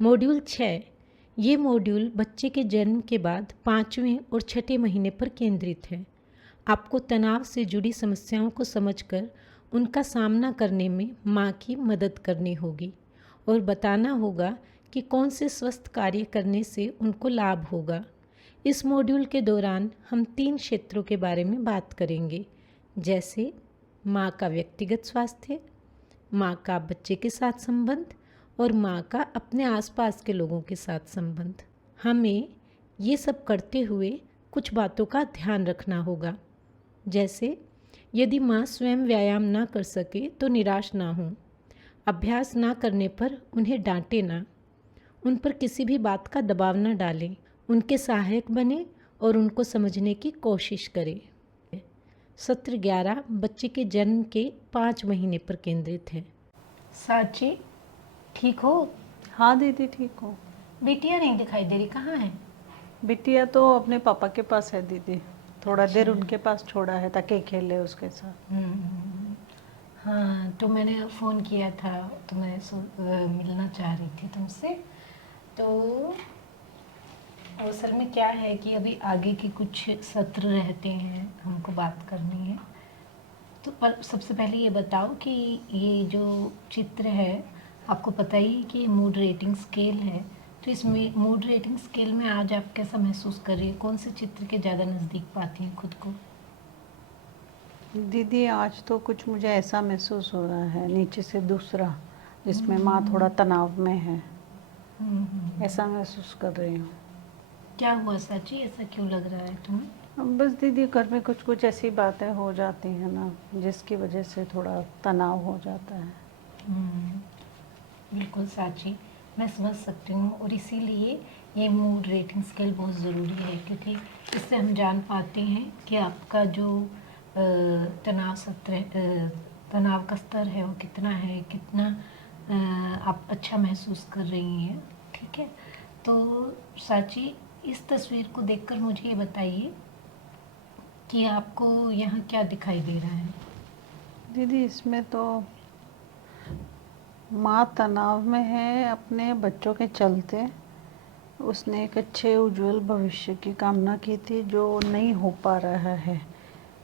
Module 6। ये module बच्चे के जन्म के बाद 5वें और 6ठे महीने पर केंद्रित है। आपको तनाव से जुड़ी समस्याओं को समझकर उनका सामना करने में माँ की मदद करनी होगी और बताना होगा कि कौन से स्वस्थ कार्य करने से उनको लाभ होगा। इस मॉड्यूल के दौरान हम 3 क्षेत्रों के बारे में बात करेंगे, जैसे माँ का व्यक्तिगत स्वास्थ्य, माँ का बच्चे के साथ संबंध और माँ का अपने आसपास के लोगों के साथ संबंध। हमें ये सब करते हुए कुछ बातों का ध्यान रखना होगा, जैसे यदि माँ स्वयं व्यायाम ना कर सके तो निराश ना हो, अभ्यास ना करने पर उन्हें डांटे ना, उन पर किसी भी बात का दबाव ना डालें, उनके सहायक बने और उनको समझने की कोशिश करें। सत्र 11 बच्चे के जन्म के 5 महीने पर केंद्रित है। साची, ठीक हो? हाँ दीदी ठीक हो। बिटिया नहीं दिखाई दे रही, कहाँ है? बिटिया तो अपने पापा के पास है दीदी, थोड़ा देर उनके पास छोड़ा है ताकि खेले उसके साथ। हाँ, तो मैंने फ़ोन किया था तो मैं मिलना चाह रही थी तुमसे। तो असल में क्या है कि अभी आगे के कुछ सत्र रहते हैं, हमको बात करनी है। तो पर सबसे पहले ये बताओ कि ये जो चित्र है, आपको पता ही है कि मूड रेटिंग स्केल है, तो इसमें मूड रेटिंग स्केल में आज आप कैसा महसूस कर रही है? कौन से चित्र के ज़्यादा नज़दीक पाती हैं खुद को? दीदी आज तो कुछ मुझे ऐसा महसूस हो रहा है, नीचे से दूसरा जिसमें माँ थोड़ा तनाव में है, ऐसा महसूस कर रही हूँ। क्या हुआ साची, ऐसा क्यों लग रहा है तुम्हें? बस दीदी घर में कुछ कुछ ऐसी बातें हो जाती हैं ना, जिसकी वजह से थोड़ा तनाव हो जाता है। बिल्कुल साची, मैं समझ सकती हूँ और इसीलिए ये मूड रेटिंग स्केल बहुत ज़रूरी है, क्योंकि इससे हम जान पाते हैं कि आपका जो तनाव का स्तर है वो कितना है, कितना आप अच्छा महसूस कर रही हैं। ठीक है, तो साची इस तस्वीर को देखकर मुझे ये बताइए कि आपको यहाँ क्या दिखाई दे रहा है? दीदी इसमें तो माँ तनाव में है अपने बच्चों के चलते। उसने एक अच्छे उज्जवल भविष्य की कामना की थी जो नहीं हो पा रहा है।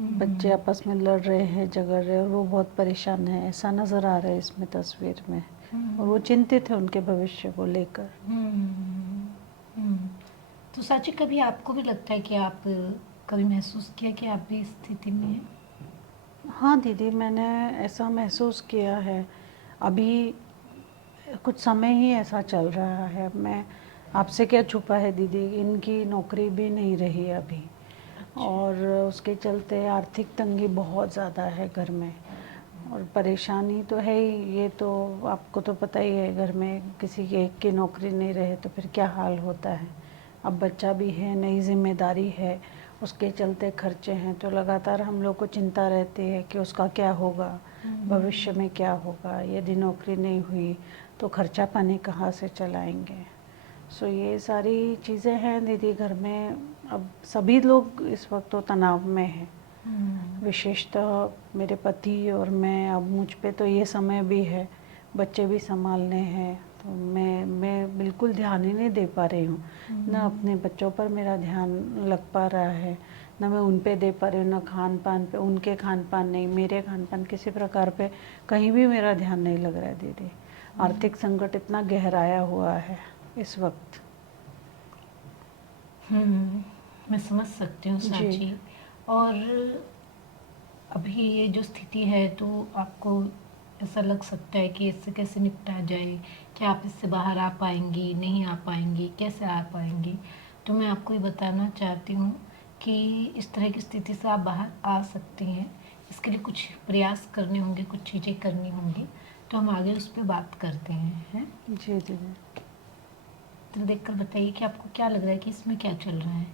बच्चे आपस में लड़ रहे हैं, झगड़ रहे हैं और वो बहुत परेशान है, ऐसा नज़र आ रहा है इसमें तस्वीर में। और वो चिंतित है उनके भविष्य को लेकर। तो साची कभी आपको भी लगता है कि आप कभी महसूस किया कि आप भी इस स्थिति में हैं? हाँ दीदी, मैंने ऐसा महसूस किया है। अभी कुछ समय ही ऐसा चल रहा है। मैं आपसे क्या छुपा है दीदी, इनकी नौकरी भी नहीं रही अभी। और उसके चलते आर्थिक तंगी बहुत ज़्यादा है घर में, और परेशानी तो है ही। ये तो आपको तो पता ही है, घर में किसी के एक की नौकरी नहीं रहे तो फिर क्या हाल होता है। अब बच्चा भी है, नई जिम्मेदारी है, उसके चलते खर्चे हैं, तो लगातार हम लोग को चिंता रहती है कि उसका क्या होगा, भविष्य में क्या होगा। यदि नौकरी नहीं हुई तो खर्चा पानी कहाँ से चलाएंगे। सो ये सारी चीज़ें हैं दीदी घर में। अब सभी लोग इस वक्त तो तनाव में हैं, विशेषतः मेरे पति और मैं। अब मुझ पे तो ये समय भी है, बच्चे भी संभालने हैं, तो मैं बिल्कुल ध्यान ही नहीं दे पा रही हूँ। ना अपने बच्चों पर मेरा ध्यान लग पा रहा है, ना मैं उन पे दे पा रही हूँ, ना खान पान पे, उनके खान पान नहीं, मेरे खान पान, किसी प्रकार पे कहीं भी मेरा ध्यान नहीं लग रहा है दीदी। आर्थिक संकट इतना गहराया हुआ है इस वक्त। मैं समझ सकती हूँ साची। और अभी ये जो स्थिति है तो आपको ऐसा लग सकता है कि इससे कैसे निपटा जाए, क्या आप इससे बाहर आ पाएंगी, नहीं आ पाएंगी, कैसे आ पाएंगी। तो मैं आपको ये बताना चाहती हूँ कि इस तरह की स्थिति से आप बाहर आ सकती हैं। इसके लिए कुछ प्रयास करने होंगे, कुछ चीज़ें करनी होंगी, तो हम आगे उस पर बात करते हैं। जी दीदी। तो देखकर बताइए कि आपको क्या लग रहा है कि इसमें क्या चल रहा है?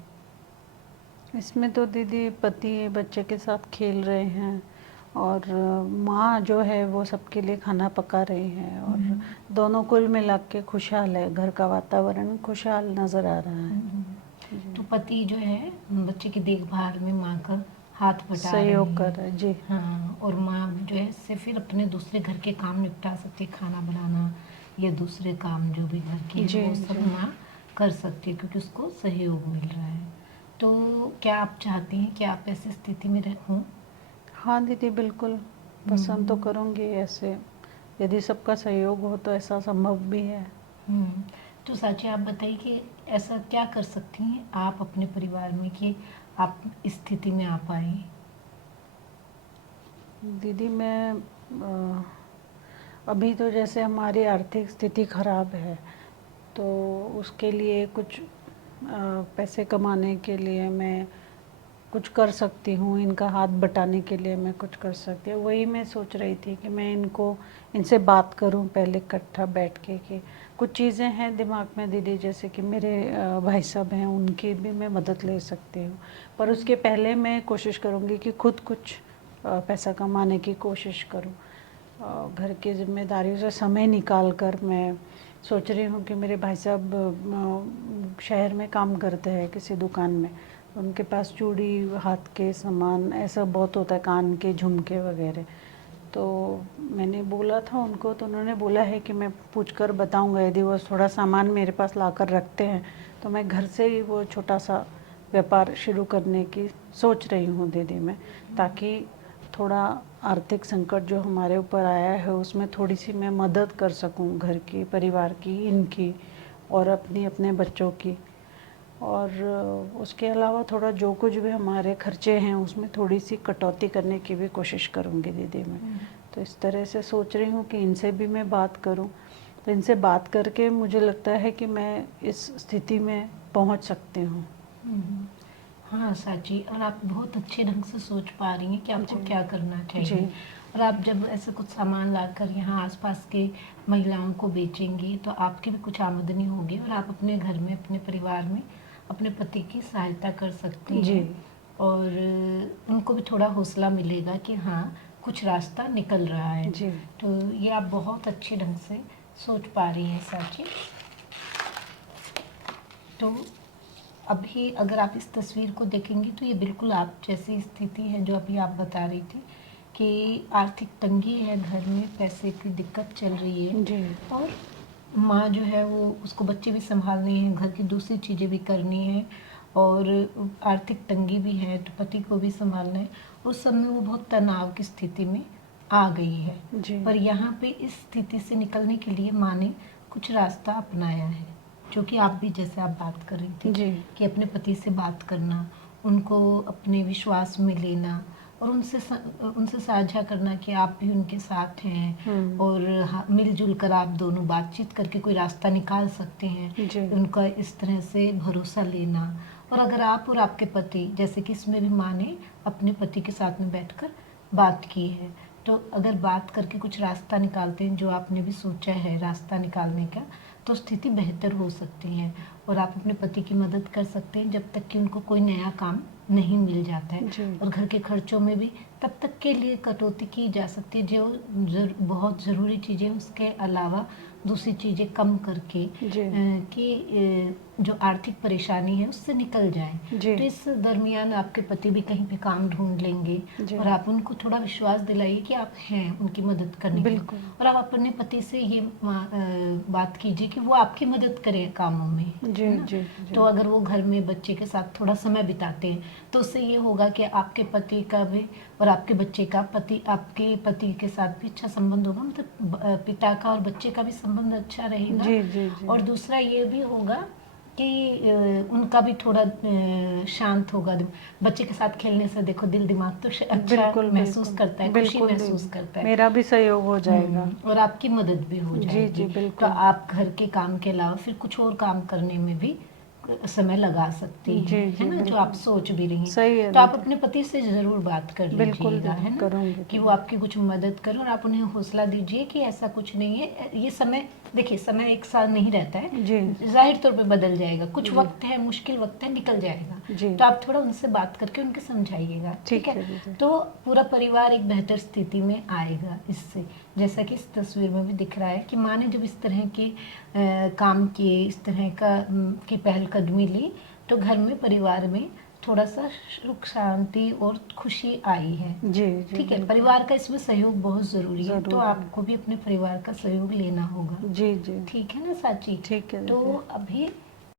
इसमें तो दीदी पति बच्चे के साथ खेल रहे हैं, और माँ जो है वो सबके लिए खाना पका रही हैं, और दोनों कुल मिला के खुशहाल है। घर का वातावरण खुशहाल नज़र आ रहा है। तो पति जो है बच्चे की देखभाल में माँ का हाथ बटा रहे सहयोग कर हैं। रहे हैं जी। हाँ, और माँ जो है इससे फिर अपने दूसरे घर के काम निपटा सकती है, खाना बनाना, या दूसरे काम जो भी घर के जी, हैं वो सब जी। माँ कर सकती है क्योंकि उसको सहयोग मिल रहा है। तो क्या आप चाहती हैं कि आप ऐसी स्थिति में रहूं? हाँ दीदी, बिल्कुल पसंद तो हम्म, करूँगी ऐसे, यदि सबका सहयोग हो तो ऐसा संभव भी है। हम्म। तो साची आप बताइए कि ऐसा क्या कर सकती हैं आप अपने परिवार में कि आप इस स्थिति में आ पाए? दीदी मैं अभी तो जैसे हमारी आर्थिक स्थिति खराब है, तो उसके लिए कुछ पैसे कमाने के लिए मैं कुछ कर सकती हूँ, इनका हाथ बटाने के लिए मैं कुछ कर सकती हूँ। वही मैं सोच रही थी कि मैं इनसे बात करूँ पहले इकट्ठा बैठ के, कि कुछ चीज़ें हैं दिमाग में दीदी, जैसे कि मेरे भाई साहब हैं, उनकी भी मैं मदद ले सकती हूँ। पर उसके पहले मैं कोशिश करूँगी कि खुद कुछ पैसा कमाने की कोशिश करूँ। घर की जिम्मेदारियों से समय निकाल कर मैं सोच रही हूँ कि मेरे भाई साहब शहर में काम करते हैं किसी दुकान में, उनके पास चूड़ी, हाथ के सामान ऐसा बहुत होता है, कान के झुमके वगैरह। तो मैंने बोला था उनको, तो उन्होंने बोला है कि मैं पूछ कर बताऊँगा, यदि वो थोड़ा सामान मेरे पास ला कर रखते हैं तो मैं घर से ही वो छोटा सा व्यापार शुरू करने की सोच रही हूँ दीदी मैं, ताकि थोड़ा आर्थिक संकट जो हमारे ऊपर आया है उसमें थोड़ी सी मैं मदद कर सकूं, घर की, परिवार की, इनकी और अपने बच्चों की। और उसके अलावा थोड़ा जो कुछ भी हमारे खर्चे हैं उसमें थोड़ी सी कटौती करने की भी कोशिश करूंगी दीदी मैं। तो इस तरह से सोच रही हूँ कि इनसे भी मैं बात करूँ, तो इनसे बात करके मुझे लगता है कि मैं इस स्थिति में पहुँच सकती हूँ। हम्म। हाँ साची, और आप बहुत अच्छे ढंग से सोच पा रही हैं कि आपको जी क्या करना जी चाहिए। और आप जब ऐसे कुछ सामान लाकर यहाँ आसपास के महिलाओं को बेचेंगी तो आपकी भी कुछ आमदनी होगी और आप अपने घर में, अपने परिवार में अपने पति की सहायता कर सकती जी हैं। और उनको भी थोड़ा हौसला मिलेगा कि हाँ, कुछ रास्ता निकल रहा है। जी तो ये आप बहुत अच्छे ढंग से सोच पा रही हैं साची। तो अभी अगर आप इस तस्वीर को देखेंगी तो ये बिल्कुल आप जैसी स्थिति है जो अभी आप बता रही थी कि आर्थिक तंगी है, घर में पैसे की दिक्कत चल रही है जी और माँ जो है वो उसको बच्चे भी संभालने हैं, घर की दूसरी चीज़ें भी करनी है और आर्थिक तंगी भी है तो पति को भी संभालना है। उस समय वो बहुत तनाव की स्थिति में आ गई है। जी पर यहाँ पे इस स्थिति से निकलने के लिए माँ ने कुछ रास्ता अपनाया है, जो कि आप भी जैसे आप बात कर रही थी जी कि अपने पति से बात करना, उनको अपने विश्वास में लेना और उनसे साझा करना कि आप भी उनके साथ हैं और मिलजुल कर आप दोनों बातचीत करके कोई रास्ता निकाल सकते हैं। जी उनका इस तरह से भरोसा लेना। और अगर आप और आपके पति, जैसे कि इसमें भी माँ ने अपने पति के साथ में बैठकर बात की है, तो अगर बात करके कुछ रास्ता निकालते हैं, जो आपने भी सोचा है रास्ता निकालने का, तो स्थिति बेहतर हो सकती है और आप अपने पति की मदद कर सकते हैं जब तक कि उनको कोई नया काम नहीं मिल जाता है। जी और घर के खर्चों में भी तब तक के लिए कटौती की जा सकती है जो बहुत ज़रूरी चीज़ें, उसके अलावा दूसरी चीज़ें कम करके जी कि जो आर्थिक परेशानी है उससे निकल जाए। जी तो इस दरमियान आपके पति भी कहीं पे काम ढूंढ लेंगे जी और आप उनको थोड़ा विश्वास दिलाइए कि आप हैं उनकी मदद करने के लिए। बिल्कुल और आप अपने पति से ये बात कीजिए कि वो आपकी मदद करें कामों में, जी है ना। जी तो जी अगर वो घर में बच्चे के साथ थोड़ा समय बिताते हैं तो उससे ये होगा कि आपके पति का भी और आपके बच्चे का आपके पति के साथ भी अच्छा संबंध होगा, मतलब पिता का और बच्चे का भी संबंध अच्छा रहेगा। जी जी जी और दूसरा ये भी होगा कि उनका भी थोड़ा शांत होगा। बच्चे के साथ खेलने से देखो दिल दिमाग तो अच्छा बिल्कुल महसूस बिल्कुल करता है, खुशी बिल्कुल महसूस दीदी, करता है। मेरा भी सहयोग हो जाएगा। और आपकी मदद भी हो जी जाएगी। जी तो बिल्कुल। आप घर के काम के अलावा फिर कुछ और काम करने में भी समय लगा सकती जी हैं, है जी ना, जो आप बिल्कुल सोच भी रही हैं। सही है तो आप दीदी। अपने पति से ज़रूर बात कर बिल्कुल लीजिएगा, दीदी, है ना, करूँगी कि वो दीदी। आपकी कुछ मदद करें और आप उन्हें हौसला दीजिए कि ऐसा कुछ नहीं है। ये समय, देखिए समय एक साल नहीं रहता है, जी जाहिर तौर पे बदल जाएगा, कुछ जी वक्त है, मुश्किल वक्त है, निकल जाएगा। जी तो आप थोड़ा उनसे बात करके उनके समझाइएगा, ठीक ठीक है। है दीदी। तो पूरा परिवार एक बेहतर स्थिति में आएगा इससे। जैसा कि इस तस्वीर में भी दिख रहा है कि माँ ने जब इस तरह के काम किए, इस तरह की पहलकदमी ली, तो घर में, परिवार में थोड़ा सा सुख शांति और खुशी आई है। जी जी ठीक है, बिल्कुल। परिवार का इसमें सहयोग बहुत जरूरी है, तो ज़रूर है। आपको भी अपने परिवार का सहयोग लेना होगा। जी जी ठीक है ना साची? ठीक है तो दीदी। अभी